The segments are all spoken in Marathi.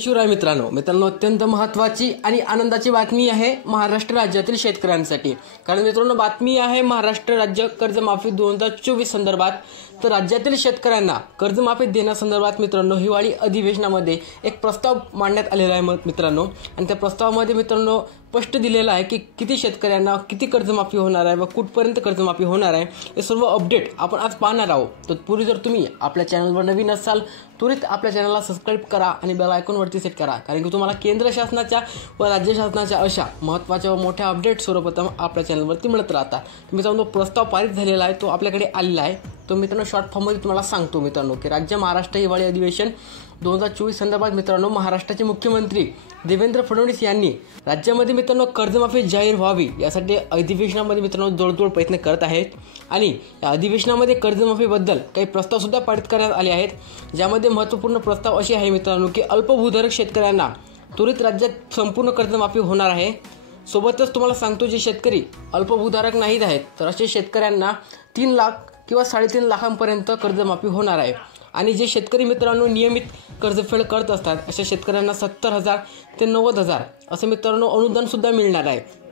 शिवराय मित्रांनो अत्यंत महत्त्वाची आणि आनंदाची बातमी आहे महाराष्ट्र राज्यातील शेतकऱ्यांसाठी। कारण मित्रांनो बातमी आहे महाराष्ट्र राज्य कर्जमाफी 2024 संदर्भात। तर राज्यातील शेतकऱ्यांना कर्जमाफी देण्यासंदर्भात मित्रांनो हिवाळी अधिवेशनामध्ये एक प्रस्ताव मांडण्यात आलेला आहे मित्रांनो। आणि त्या प्रस्तावामध्ये मित्रांनो स्पष्ट दिलेला आहे की किती शेतकऱ्यांना किती कर्जमाफी होणार आहे व कुठपर्यंत कर्जमाफी होणार आहे हे सर्व अपडेट आपण आज पाहणार आहोत। तत्पूर्वी जर तुम्ही आपल्या चॅनलवर नवीन असाल त्वरित आपल्या चॅनलला सबस्क्राइब करा आणि बेल आयकॉन वरती सेट करा, कारण की तुम्हाला केंद्र शासनाच्या व राज्य शासनाच्या अशा महत्त्वाच्या व मोठ्या अपडेट सर्वप्रथम आपल्या चॅनलवरती मिळत राहतात। मित्रांनो प्रस्ताव पारित झालेला आहे, तो आपल्याकडे आलेला आहे। तो मित्रांनो शॉर्ट फॉर्ममध्ये तुम्हाला सांगतो मित्रांनो की राज्य महाराष्ट्र हिवाळी अधिवेशन 2024 संदर्भात मित्रांनो महाराष्ट्राचे मुख्यमंत्री देवेंद्र फडणवीस यांनी राज्यामध्ये मित्रांनो कर्जमाफी जाहीर व्हावी यासाठी अधिवेशनामध्ये मित्रांनो जोरदार प्रयत्न करत आहेत। आणि या अधिवेशनामध्ये कर्जमाफीबद्दल काही प्रस्ताव सुद्धा पारित करण्यात आले आहेत, ज्यामध्ये महत्त्वपूर्ण प्रस्ताव असे आहे मित्रांनो की अल्पभूधारक शेतकऱ्यांना त्वरित राज्यात संपूर्ण कर्जमाफी होणार आहे। सोबतच तुम्हाला सांगतो जे शेतकरी अल्पभूधारक नाहीत आहेत तर अशा शेतकऱ्यांना 3 लाख किंवा 3.5 लाखांपर्यंत कर्जमाफी होणार आहे। आणि जे शेतकरी मित्रांनो नियमित कर्जफेड करत असतात अशा शेतकऱ्यांना 70,000 ते 90,000 असे मित्रांनो अनुदान सुद्धा मिळणार आहे।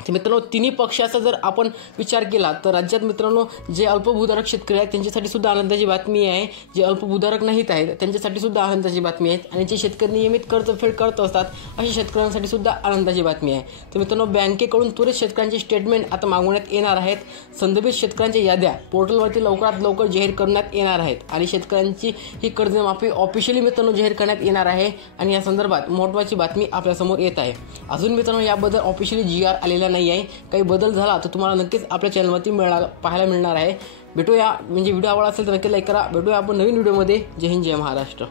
तर मित्रांनो तिन्ही पक्षाचा जर आपण विचार केला तर राज्यात मित्रांनो जे अल्पभूधारक शेतकरी आहेत त्यांच्यासाठी सुद्धा आनंदाची बातमी आहे, जे अल्पभूधारक नाहीत आहेत त्यांच्यासाठी सुद्धा आनंदाची बातमी आहे, आणि जे शेतकरी नियमित कर्जफेड करत असतात अशा शेतकऱ्यांसाठी सुद्धा आनंदाची बातमी आहे। तर मित्रांनो बँकेकडून त्वरित शेतकऱ्यांचे स्टेटमेंट आता मागवण्यात येणार आहेत। संबंधित शेतकऱ्यांच्या याद्या पोर्टलवरती लवकरात लवकर जाहीर करण्यात येणार आहेत आणि शेतकऱ्यांची ही कर्जमाफी ऑफिशियली मित्रांनो जाहीर करण्यात येणार आहे। आणि या संदर्भात महत्त्वाची बातमी आपल्यासमोर येत आहे। अजून मित्रांनो याबद्दल ऑफिशियली GR आलेला नाही आहे, काही बदल झाला तर तुम्हाला नक्कीच आपल्या चॅनलवरती पाहायला मिळणार आहे। भेटूया, म्हणजे व्हिडिओ आवडला असेल तर नक्की लाईक करा। भेटूया आपण नवीन व्हिडिओमध्ये। जय हिंद, जय महाराष्ट्र।